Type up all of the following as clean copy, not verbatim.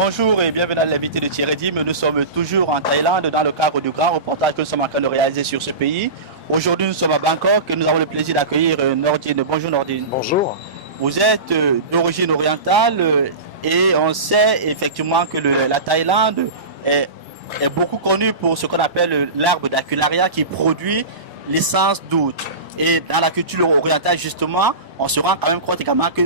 Bonjour et bienvenue à l'invité de Thierry Dim. Nous sommes toujours en Thaïlande dans le cadre du grand reportage que nous sommes en train de réaliser sur ce pays. Aujourd'hui, nous sommes à Bangkok et nous avons le plaisir d'accueillir Nordine. Bonjour Nordine. Bonjour. Vous êtes d'origine orientale et on sait effectivement que la Thaïlande est beaucoup connue pour ce qu'on appelle l'arbre d'acularia qui produit l'essence d'oud. Et dans la culture orientale, justement, on se rend quand même compte également que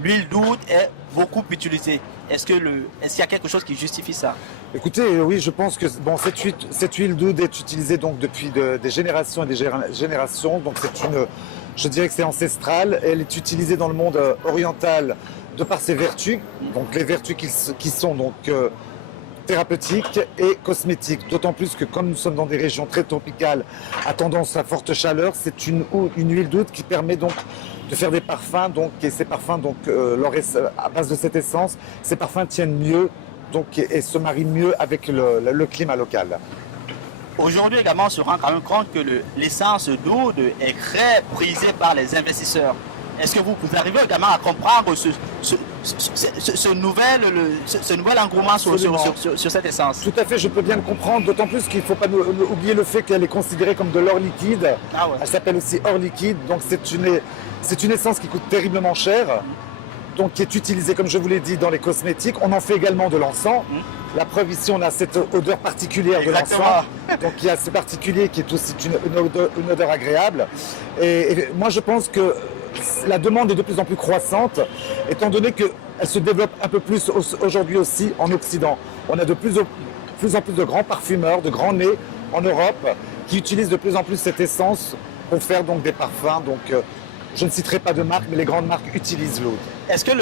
l'huile d'oud est beaucoup utilisée. Est-ce qu'il y a quelque chose qui justifie ça? Écoutez, oui, je pense que cette huile d'oud est utilisée donc depuis des générations et des générations. Donc je dirais que c'est ancestral. Elle est utilisée dans le monde oriental de par ses vertus. Donc les vertus qui sont donc thérapeutiques et cosmétiques. D'autant plus que comme nous sommes dans des régions très tropicales à tendance à forte chaleur, c'est une huile d'oud qui permet donc de faire des parfums, et ces parfums, à base de cette essence, ces parfums tiennent mieux et se marient mieux avec le climat local. Aujourd'hui également, on se rend quand même compte que l'essence d'oud est très prisée par les investisseurs. Est-ce que vous arrivez également à comprendre ce nouvel engouement sur cette essence? Tout à fait, je peux bien le comprendre, d'autant plus qu'il ne faut pas oublier le fait qu'elle est considérée comme de l'or liquide. Ah ouais. Elle s'appelle aussi or liquide, donc c'est une essence qui coûte terriblement cher, donc qui est utilisée, comme je vous l'ai dit, dans les cosmétiques. On en fait également de l'encens. La preuve ici, on a cette odeur particulière de l'encens. Donc il y a ce particulier qui est aussi une odeur agréable. Et moi, je pense que la demande est de plus en plus croissante, étant donné qu'elle se développe un peu plus aujourd'hui aussi en Occident. On a de plus en plus de grands parfumeurs, de grands nez en Europe, qui utilisent de plus en plus cette essence pour faire donc des parfums. Donc, je ne citerai pas de marque, mais les grandes marques utilisent l'oud. Est-ce que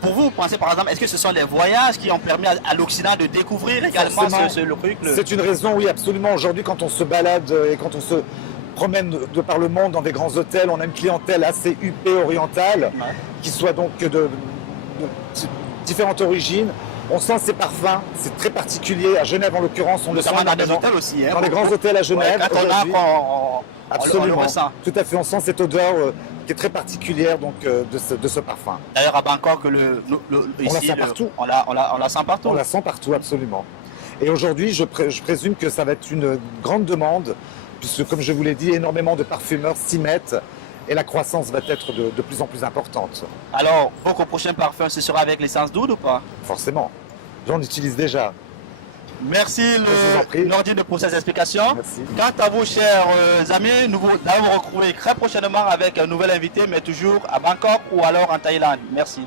pour vous pensez par exemple, est-ce que ce sont les voyages qui ont permis à l'Occident de découvrir également le truc? C'est une raison, oui, absolument. Aujourd'hui, quand on se balade et quand on se promène de par le monde dans des grands hôtels, on a une clientèle assez huppée orientale, qui soit donc de différentes origines. On sent ces parfums, c'est très particulier. À Genève, en l'occurrence, on le sent dans des hôtels aussi. Dans les grands hôtels à Genève. Ouais, quand absolument. on le ressent. Tout à fait, on sent cette odeur qui est très particulière donc, de ce parfum. D'ailleurs, à Bangkok, on la sent partout. On la sent partout. On la sent partout, absolument. Et aujourd'hui, je présume que ça va être une grande demande, puisque, comme je vous l'ai dit, énormément de parfumeurs s'y mettent et la croissance va être de plus en plus importante. Alors, votre prochain parfum, ce sera avec l'essence d'oud ou pas? Forcément. J'en utilise déjà. Merci Nordine pour ces explications. Merci. Quant à vous, chers amis, nous allons vous retrouver très prochainement avec un nouvel invité, mais toujours à Bangkok ou alors en Thaïlande. Merci.